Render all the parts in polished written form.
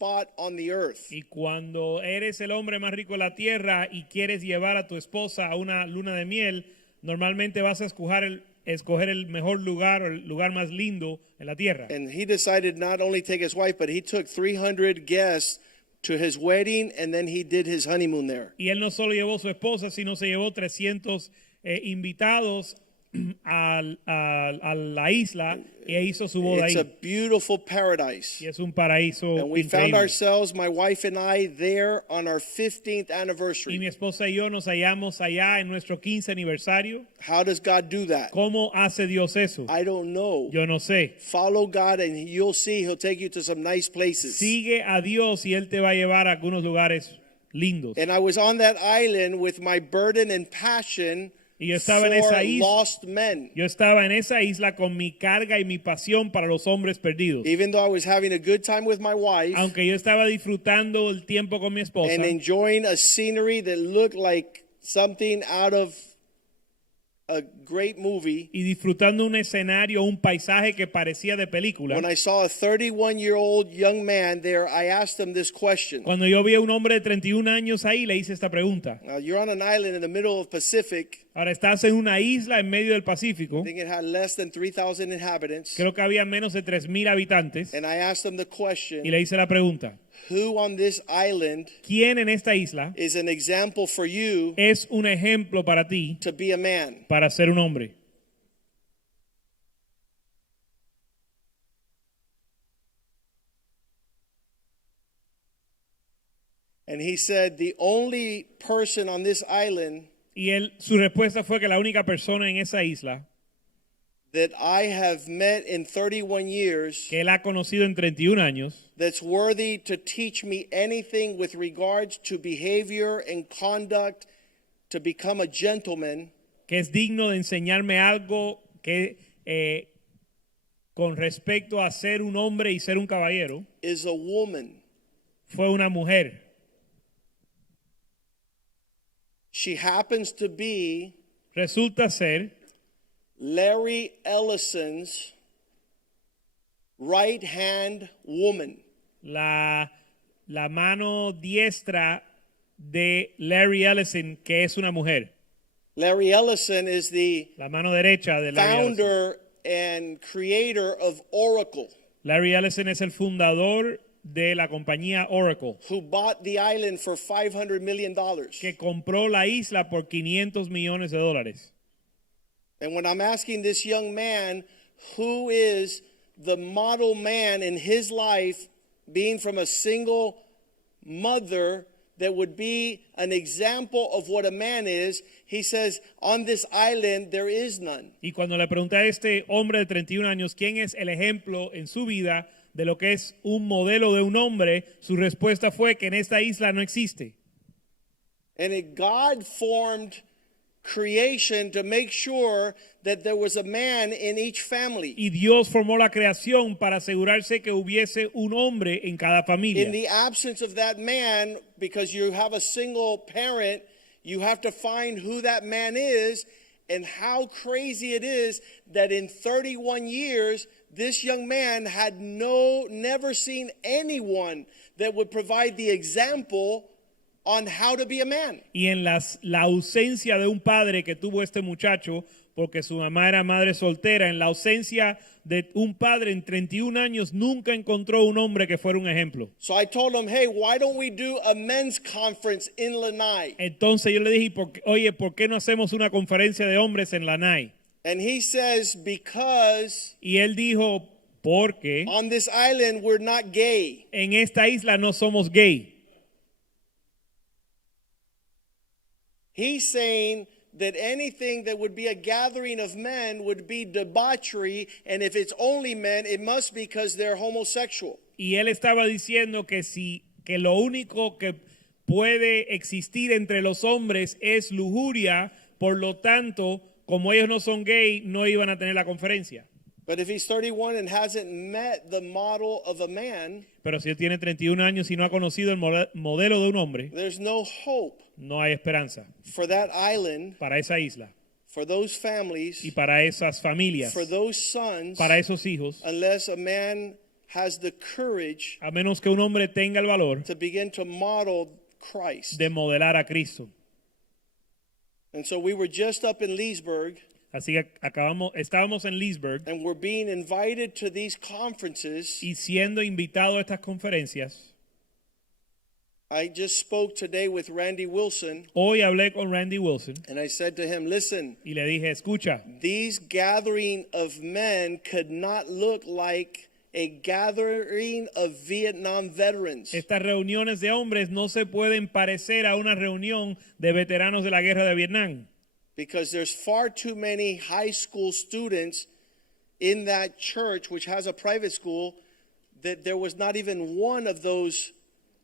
spot on the earth. Y cuando eres el hombre más rico de la tierra y quieres llevar a tu esposa a una luna de miel, normalmente vas a escoger el mejor lugar o el lugar más lindo en la tierra. And he decided not only take his wife, but he took 300 guests to his wedding, and then he did his honeymoon there. Y él no solo llevó a su esposa, sino se llevó 300 invitados a la isla e hizo su boda It's ahí. a beautiful paradise. Y es un paraíso And we found increíble. ourselves, my wife and I, there on our 15th Y mi anniversary. esposa y yo nos hallamos allá en nuestro 15 aniversario. How does God do that? ¿Cómo hace Dios eso? I don't know. Yo no sé. Follow God and you'll see he'll take you to some nice places. Sigue a Dios y Él te va a llevar a algunos lugares lindos. And I was on that island with my burden and passion Y yo estaba en esa for isla. lost men. Yo estaba en esa isla con mi carga y mi pasión para los hombres perdidos. Even though I was having a good time with my wife Aunque yo estaba disfrutando el tiempo con mi esposa and enjoying a scenery that looked like something out of a great movie, y disfrutando un escenario, un paisaje que parecía de película. when I saw a 31-year-old young man there, I asked him this question. Cuando yo vi a un hombre de 31 años ahí, le hice esta pregunta. Now, you're on an island in the middle of Pacific. Ahora estás en una isla en medio del Pacífico. I think it had less than 3,000 inhabitants. Creo que había menos de 3,000 habitantes. And I asked him the Y question, le hice la pregunta. who on this island ¿Quién en esta isla is an example for you es un ejemplo para ti to be a man? para ser un hombre? And he said, the only person on this island Y su respuesta fue que la única persona en esa isla that I have met in 31 years que él ha conocido en 31 años that's worthy to teach me anything with regards to behavior and conduct to become a gentleman que es digno de enseñarme algo que con respecto a ser un hombre y ser un caballero is a woman. fue una mujer. She happens to be Resulta ser Larry Ellison's right-hand woman. la mano diestra de Larry Ellison, que es una mujer. Larry Ellison is the La mano derecha de Larry Ellison. founder and creator of Oracle, Larry Ellison es el fundador de la compañía Oracle, who bought the island for $500 million. que compró la isla por $500 millones. And when I'm asking this young man, who is the model man in his life, being from a single mother that would be an example of what a man is, he says, on this island, there is none. Y cuando le pregunté a este hombre de 31 años quién es el ejemplo en su vida de lo que es un modelo de un hombre, su respuesta fue que en esta isla no existe. And a God-formed creation to make sure that there was a man in each family. Y Dios formó la creación para asegurarse que hubiese un hombre en cada familia. In the absence of that man, because you have a single parent, you have to find who that man is, and how crazy it is that in 31 years, this young man had never seen anyone that would provide the example on how to be a man. Y en la ausencia de un padre que tuvo este muchacho, porque su mamá era madre soltera, en la ausencia de un padre en 31 años, nunca encontró un hombre que fuera un ejemplo. So I told him, hey, why don't we do a men's conference in Lanai? Entonces yo le dije, oye, ¿por qué no hacemos una conferencia de hombres en Lanai? And he says, because Y él dijo, porque on this island we're not gay. en esta isla no somos gay. He's saying that anything that would be a gathering of men would be debauchery, and if it's only men, it must be because they're homosexual. Y él estaba diciendo que lo único que puede existir entre los hombres es lujuria, por lo tanto, como ellos no son gay, no iban a tener la conferencia. But if he's 31 and hasn't met the model of a man, Pero si él tiene 31 años y no ha conocido el modelo de un hombre, there's no hope no hay esperanza for that island, para esa isla for those families, y para esas familias, for those sons, para esos hijos, unless a man has the courage a menos que un hombre tenga el valor to begin to model Christ. de modelar a Cristo. And so we were just up in Leesburg, Así que estábamos en Leesburg and we're being invited to these conferences. y siendo invitado a estas conferencias. I just spoke today with Randy Wilson, Hoy hablé con Randy Wilson and I said to him, listen, y le dije, escucha, these gathering of men could not look like a gathering of Vietnam veterans. estas reuniones de hombres no se pueden parecer a una reunión de veteranos de la guerra de Vietnam. Because there's far too many high school students in that church, which has a private school, that there was not even one of those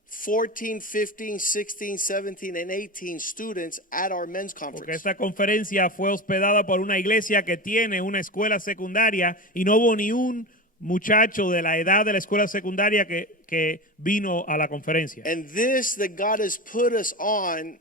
14, 15, 16, 17, and 18 students at our men's Porque conference. esta conferencia fue hospedada por una iglesia que tiene una escuela secundaria y no hubo ni un muchacho de la edad de la escuela secundaria que vino a la conferencia. And this that God has put us on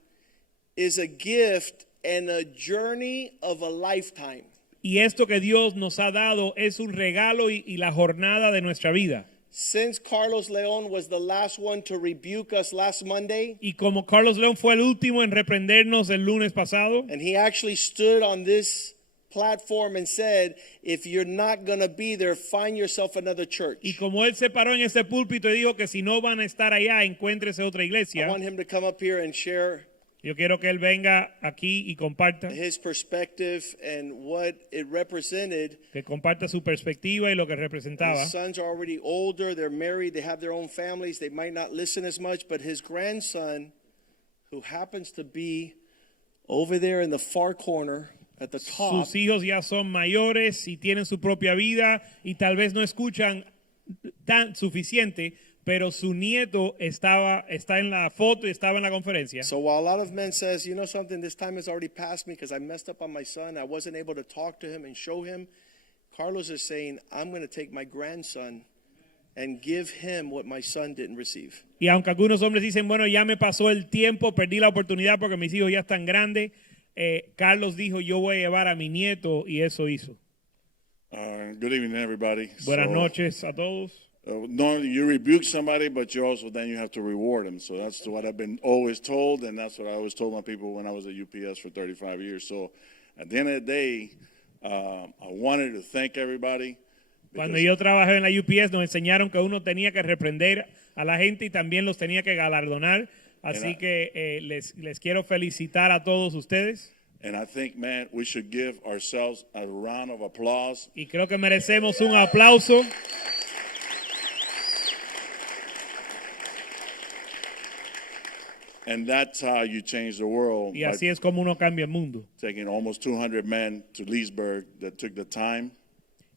is a gift and a journey of a lifetime. Y esto que Dios nos ha dado es un regalo y la jornada de nuestra vida. Since Carlos Leon was the last one to rebuke us last Monday, Y como Carlos León fue el último en reprendernos el lunes pasado, and he actually stood on this platform and said, if you're not going to be there, find yourself another church. y como él se paró en ese púlpito y dijo que si no van a estar allá, encuéntrese otra I iglesia. want him to come up here and share Yo quiero que él venga aquí y comparta, his perspective and what it represented. que comparta su perspectiva y lo que representaba. His sons are already older, they're married, they have their own families, they might not listen as much, but his grandson, who happens to be over there in the far corner at the top, Sus hijos ya son mayores y tienen su propia vida y tal vez no escuchan tan suficiente, pero su nieto está en la foto y estaba en la conferencia. so while a lot of men says, you know something, this time has already passed me because I messed up on my son, I wasn't able to talk to him and show him, Carlos is saying, I'm going to take my grandson and give him what my son didn't receive. Y aunque algunos hombres dicen, bueno, ya me pasó el tiempo, perdí la oportunidad porque mis hijos ya están grandes, Carlos dijo, yo voy a llevar a mi nieto y eso hizo. Good evening, everybody. Buenas noches a todos. Normally you rebuke somebody, but you also then you have to reward them. So that's what I've been always told, and that's what I always told my people when I was at UPS for 35 years. So at the end of the day, I wanted to thank everybody. Cuando yo trabajé en la UPS nos enseñaron que uno tenía que reprender a la gente y también los tenía que galardonar. Así que les quiero felicitar a todos ustedes. And I think, man, we should give ourselves a round of applause. Y creo que merecemos un aplauso. And that's how you change the world. Y así es como uno cambia el mundo. Taking almost 200 men to Leesburg that took the time,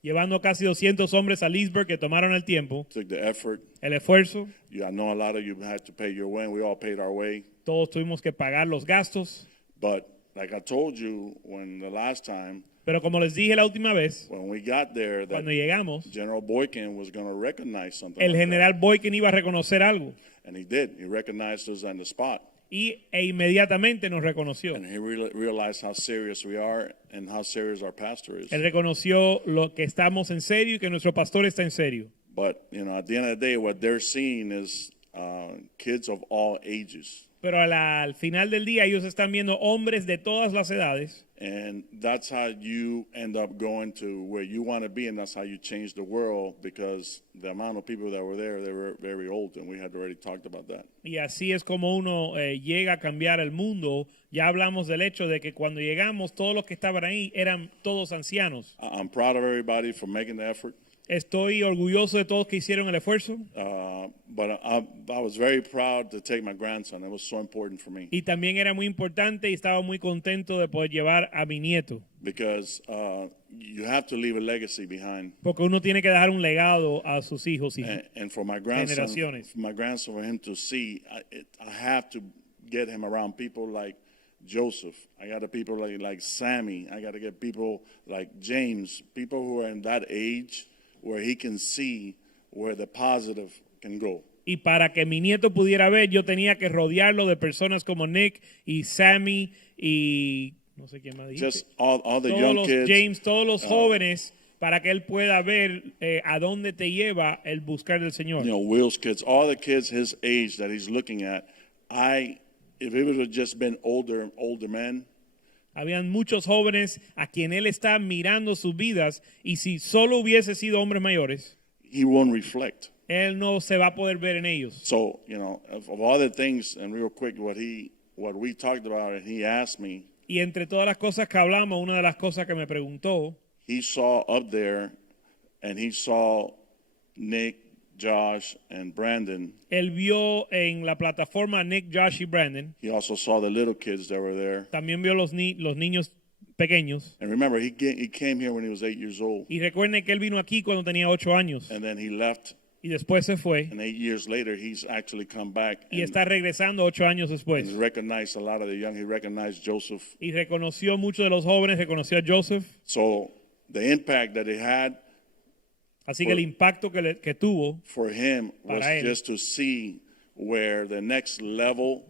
Llevando casi 200 hombres a Leesburg que tomaron el tiempo, took the effort. el esfuerzo. I know a lot of you had to pay your way, and we all paid our way. Todos tuvimos que pagar los gastos. But like I told you when the last time, Pero como les dije la última vez, when we got there, that cuando llegamos, General Boykin was going to recognize something. el like general that. Boykin iba a reconocer algo. And he did. He recognized us on the spot. E inmediatamente nos reconoció. And he realized how serious we are and how serious our pastor is. Él reconoció lo que estamos en serio y que nuestro pastor está en serio. But, at the end of the day, what they're seeing is kids of all ages. Pero al final del día ellos están viendo hombres de todas las edades. And that's how you end up going to where you want to be, and that's how you change the world, because the amount of people that were there, they were very old, and we had already talked about that. Y así es como uno llega a cambiar el mundo. Ya hablamos del hecho de que cuando llegamos todos los que estaban ahí eran todos ancianos. I'm proud of everybody for making the effort. Estoy orgulloso de todos que hicieron el esfuerzo. But I was very proud to take my grandson. It was so important for me. Y también era muy importante y estaba muy contento de poder llevar a mi nieto. Because you have to leave a legacy behind. Porque uno tiene que dejar un legado a sus hijos y And for my grandson, generaciones. for him to see, I have to get him around people like Joseph. I got to people like Sammy. I got to get people like James, people who are in that age where he can see where the positive can go. Y para que mi nieto pudiera ver, yo tenía que rodearlo de personas como Nick y Sammy y no sé quién más dijiste. Just all the Todos young los kids. James, todos los jóvenes para que él pueda ver a dónde te lleva el buscar del Señor. You know, Will's kids, all the kids his age that he's looking at, if it would have just been older men, Habían muchos jóvenes a quien él está mirando sus vidas y si solo hubiese sido hombres mayores, he won't reflect. él no se va a poder ver en ellos. So, you know, of all the things, and real quick, what we talked about, and he asked me, Y entre todas las cosas que hablamos, una de las cosas que me preguntó, he saw up there, and he saw Nick, Josh, and Brandon. él vio en la plataforma a Nick, Josh y Brandon. He also saw the little kids that were there. También vio los niños pequeños. And remember, he came here when he was 8 years old, Y recuerden que él vino aquí cuando tenía 8 años. and then he left. Y después se fue. And 8 years later, he's actually come back. Y está regresando 8 años después. He recognized a lot of the young. He recognized Joseph. Y reconoció muchos de los jóvenes, reconoció a Joseph. So the impact that it had Así que el impacto que tuvo for him was Para él. just to see where the next level